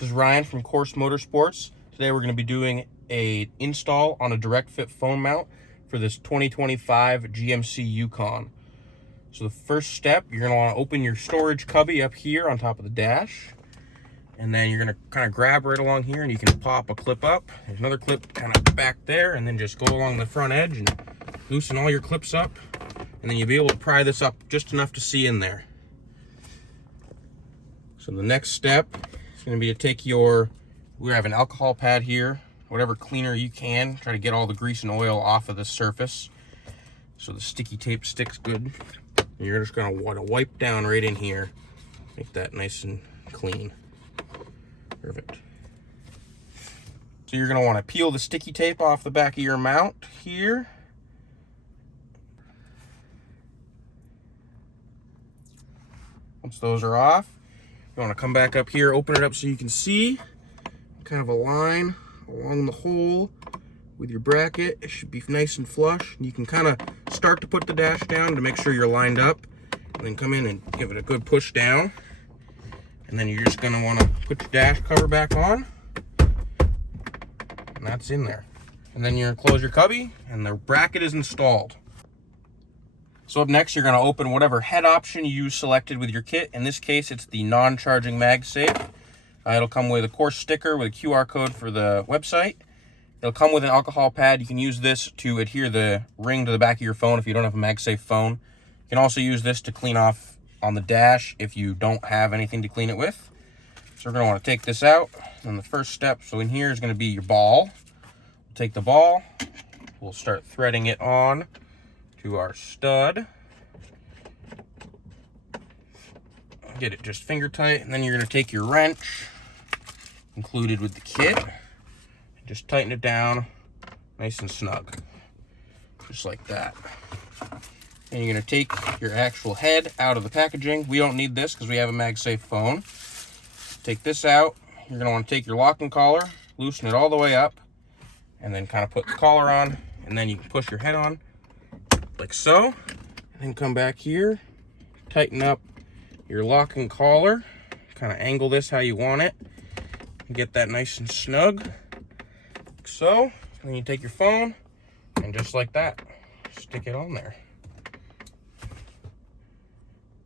This is Ryan from Course Motorsports. Today we're going to be doing an install on a direct fit phone mount for this 2025 GMC Yukon. So the first step, you're going to want to open your storage cubby up here on top of the dash. And then you're going to kind of grab right along here and you can pop a clip up. There's another clip kind of back there, and then just go along the front edge and loosen all your clips up. And then you'll be able to pry this up just enough to see in there. So the next step is going to be to take we have an alcohol pad here, whatever cleaner you can, try to get all the grease and oil off of the surface so the sticky tape sticks good. And you're just going to want to wipe down right in here, make that nice and clean. Perfect. So you're going to want to peel the sticky tape off the back of your mount here. Once those are off, you want to come back up here, open it up so you can see kind of a line along the hole with your bracket. It should be nice and flush. You can kind of start to put the dash down to make sure you're lined up, and then come in and give it a good push down. And then you're just going to want to put your dash cover back on, and that's in there. And then you're going to close your cubby, and the bracket is installed. So up next, you're going to open whatever head option you selected with your kit. In this case, it's the non-charging MagSafe. It'll come with a course sticker with a QR code for the website. It'll come with an alcohol pad. You can use this to adhere the ring to the back of your phone if you don't have a MagSafe phone. You can also use this to clean off on the dash if you don't have anything to clean it with. So we're going to want to take this out. And the first step, so in here is going to be your ball. We'll take the ball. We'll start threading it on to our stud. Get it just finger tight, and then you're going to take your wrench included with the kit and just tighten it down nice and snug, just like that. And you're going to take your actual head out of the packaging. We don't need this because we have a MagSafe phone. Take this out. You're going to want to take your locking collar, loosen it all the way up, and then kind of put the collar on, and then you can push your head on like so, and then come back here, tighten up your locking collar, kind of angle this how you want it, and get that nice and snug, like so. And then you take your phone, and just like that, stick it on there.